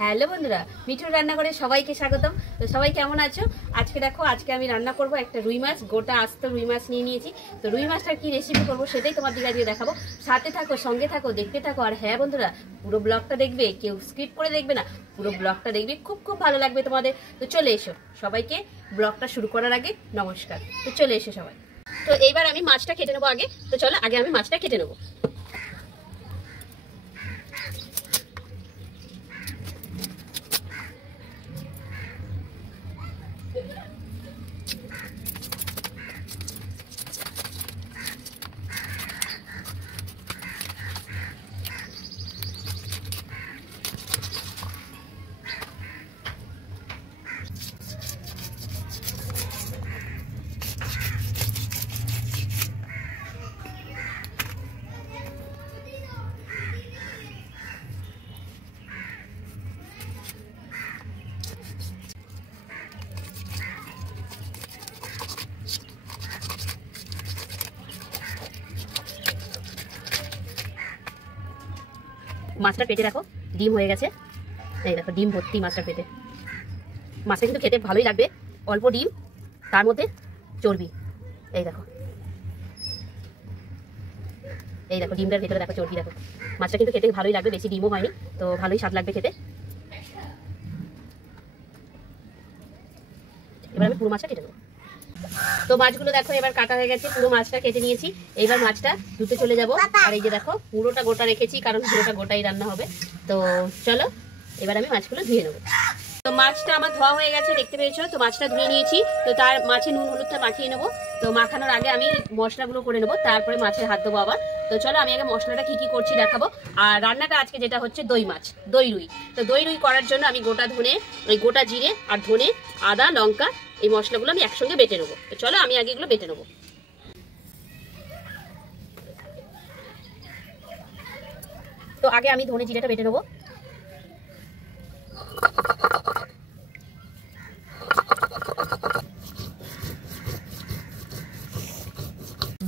Hello বন্ধুরা, মিঠুর রান্নাঘরে সবাইকে স্বাগতম। তো সবাই কেমন আছো? আজকে দেখো, আজকে আমি রান্না করব একটা রুই মাছ, গোটা আস্ত রুই মাছ নিয়ে নিয়েছি। তো রুই মাছটার কি রেসিপি করবো সেটাই তোমার দিকে আজকে দেখাবো। সাথে থাকো, সঙ্গে থাকো, দেখতে থাকো। আর হ্যাঁ বন্ধুরা, পুরো ব্লগটা দেখবে, কেউ স্কিপ করে দেখবে না, পুরো ব্লগটা দেখবে, খুব খুব ভালো লাগবে তোমাদের। তো চলে এসো। সবাইকে ব্লগটা শুরু করার আগে নমস্কার। তো চলে এসো সবাই। তো এইবার আমি মাছটা কেটে নেবো আগে। তো চলো আগে আমি মাছটা কেটে নেবো। মাছটা পেটে রাখো, ডিম হয়ে গেছে। এই দেখো, ডিম ভর্তি মাছটা পেটে। মাছটা কিন্তু খেতে ভালোই লাগবে, অল্প ডিম, তার মধ্যে চর্বি। এই দেখো, এই দেখো ডিমটার ভেতরে দেখো চর্বি। দেখো মাছটা কিন্তু খেতে ভালোই লাগবে, বেশি ডিমও হয়নি, তো ভালোই স্বাদ লাগবে খেতে। এবার আমি পুরো মাছটা কেটে নেবো। তো মাছগুলো দেখো এবার কাটা হয়ে গেছে, পুরো মাছটা কেটে নিয়েছি। এইবার মাছটা ধুতে চলে যাব। আর এই যে দেখো, পুরোটা গোটা রেখেছি, কারণ পুরোটা গোটাই রান্না হবে। তো চলো এবার আমি মাছগুলো ধুয়ে নেবো। তো মাছটা আমার ধোয়া হয়ে গেছে, দেখতে পেয়েছো। তো মাছটা ধুয়ে নিয়েছি। তো তার মাছে নুন হলুদটা মাখিয়ে নেবো। তো মাখানোর আগে আমি মশলাগুলো করে নেবো, তারপরে মাছের হাত দেবো আবার। তো চলো আমি আগে মশলাটা কি কি করছি দেখাবো। আর রান্নাটা আজকে যেটা হচ্ছে দই মাছ, দই রুই। তো দই রুই করার জন্য আমি গোটা ধনে, ওই গোটা জিরে আর ধনে, আদা, লঙ্কা, এই মশলাগুলো আমি একসঙ্গে বেটে নেবো। তো চলো আমি আগে এগুলো বেটে নেবো। তো আগে আমি ধনে জিরেটা বেটে নেবো।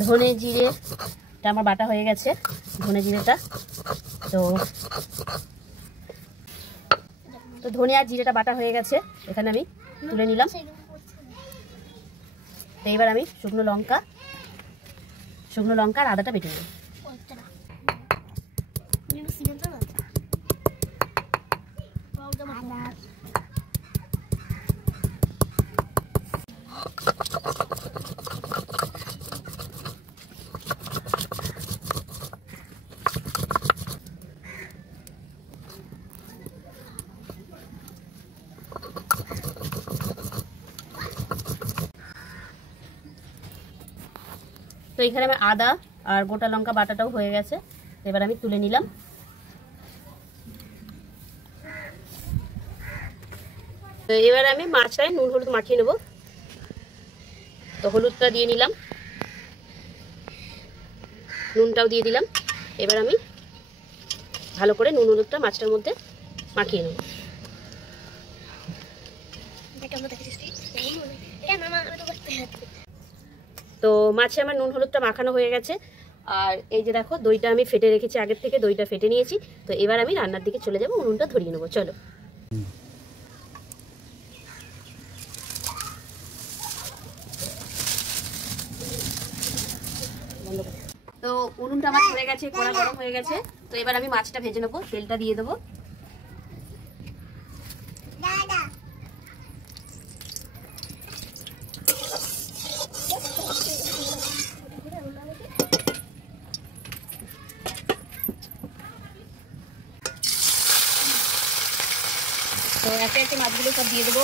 ধনে জিরেটা আমার বাটা হয়ে গেছে, ধনে জিরেটা। তো ধনে আর জিরেটা বাটা হয়ে গেছে, এখানে আমি তুলে নিলাম। তো এবার আমি শুকনো লঙ্কা আর আদাটা বেটে নেব। তো এখানে আমি আদা আর গোটা লঙ্কা বাটাটাও হয়ে গেছে, এবার আমি তুলে নিলাম। তো এবার আমি মাছটায় নুন হলুদ মাখিয়ে নেব। তো হলুদটা দিয়ে নিলাম, নুনটাও দিয়ে দিলাম। এবার আমি ভালো করে নুন হলুদটা মাছটার মধ্যে মাখিয়ে নেব। তো মাছে আমার নুন হলুদটা মাখানো হয়ে গেছে। আর এই যে দেখো, দইটা আমি ফেটে রেখেছি আগের থেকে, দইটা ফেটে নিয়েছি। তো এবার আমি রান্নার দিকে চলে যাবো, উনুনটা ধরিয়ে নেবো। চলো। তো উনুনটা আমার ধরে গেছে, কড়া গরম হয়ে গেছে। তো এবার আমি মাছটা ভেজে নেবো, তেলটা দিয়ে দেবো। তো একে একে মাছগুলো সব দিয়ে দেবো।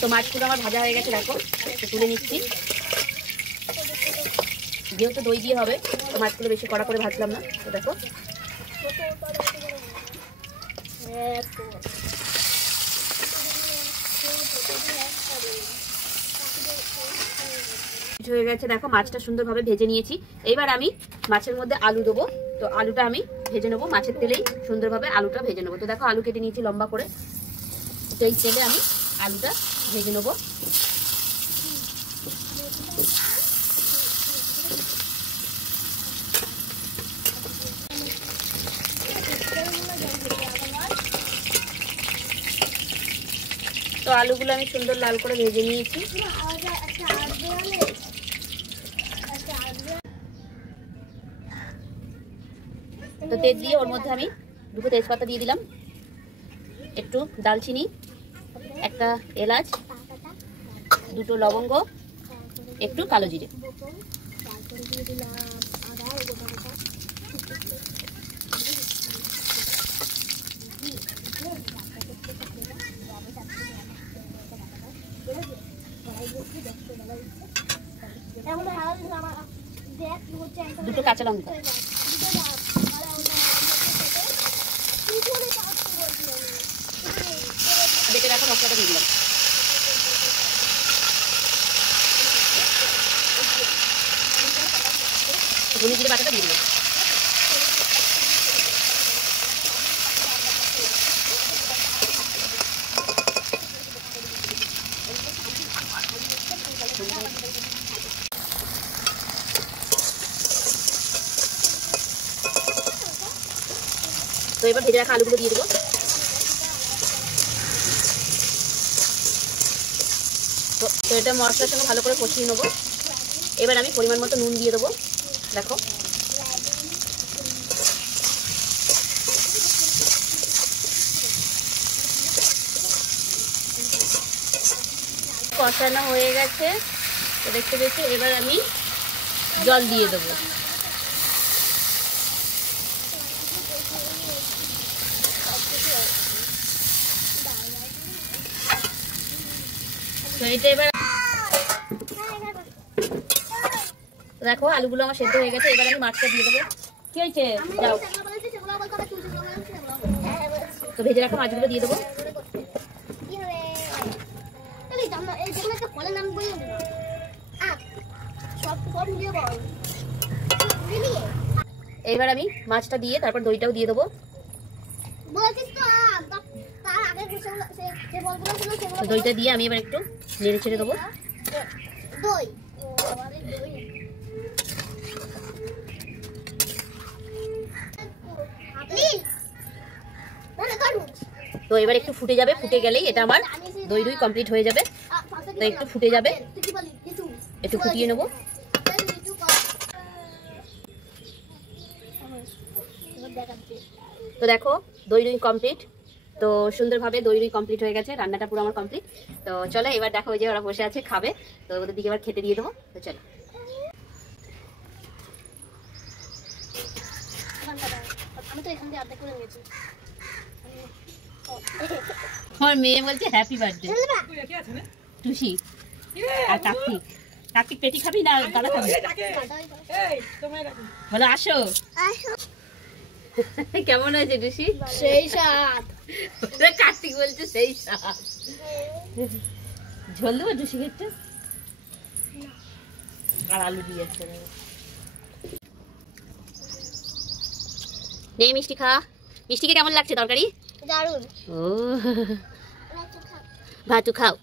তো মাছগুলো আমার ভাজা হয়ে গেছে, দেখো তুলে নিচ্ছি। যেহেতু দই দিয়ে হবে, তো মাছগুলো বেশি কড়া করে ভাজলাম না। তো দেখো হয়ে গেছে, দেখো মাছটা সুন্দরভাবে ভেজে নিয়েছি। এইবার আমি মাছের মধ্যে আলু দেবো। তো আলুটা আমি ভেজে নেবো, মাছের তেলেই সুন্দরভাবে আলুটা ভেজে নেবো। তো দেখো আলু কেটে নিয়েছি লম্বা করে। তো এই তেলে আমি আলুটা ভেজে নেবো। তো আলুগুলো আমি সুন্দর লাল করে ভেজে নিয়েছি। তো তেল দিয়ে ওর মধ্যে আমি দুটো তেজপাতা দিয়ে দিলাম, একটু দালচিনি, একটা এলাচ, দুটো লবঙ্গ, একটু কালো জিরে। দুটো কাঁচা লঙ্কা। বেটে রাখা মশলাটা দিয়ে দিলাম। ধনে জিরে বাটাটা দিয়ে দিলাম। তো এবার ভেজে রাখা আলুগুলো দিয়ে দেবো। তো এটা মশলার সঙ্গে ভালো করে কষিয়ে নেবো। এবার আমি পরিমাণ মতো নুন দিয়ে দেবো। দেখো কষানো হয়ে গেছে, তো দেখতে পেয়েছি। এবার আমি জল দিয়ে দেবো। তো এটা এবার দেখো আলুগুলো আমার সেদ্ধ হয়ে গেছে। এবার আমি মাছটা দিয়ে দেবো। কি হয়েছে? যাও। তো ভেজে রাখা মাছগুলো দিয়ে দেবো। এবার আমি মাছটা দিয়ে তারপর দইটাও দিয়ে দেবো। দইটা দিয়ে আমি এবার একটু নেড়ে ছেড়ে দেবো। তো এবার একটু ফুটে যাবে, ফুটে গেলেই এটা আমার দই দই কমপ্লিট হয়ে যাবে। তো একটু ফুটে যাবে, একটু ফুটিয়ে নেবো। তো দেখো দই দই কমপ্লিট। তো সুন্দরভাবে দই দই কমপ্লিট হয়ে গেছে, রান্নাটা পুরো আমার কমপ্লিট। তো চলো এবার দেখো যে ওরা বসে আছে খাবে, তো ওদের দিকে এবার খেতে দিয়ে দেবো। তো চলো। আমার মেয়ে বলছে হ্যাপি বার্থডে। টুসি আর কার্তিক। কার্তিক পেটি খাবি না দাদা খাবি? বলো আসো। কেমন হয়েছে টুসি? সেই স্বাদ। কার্তিক বলছে সেই স্বাদ। ঝোল দেবো টুসি খেতে? আর আলু দিয়েছে। নেই মিষ্টি খা। মিষ্টিকে কেমন লাগছে তরকারি? দারুণ। ও ভাতু খাও।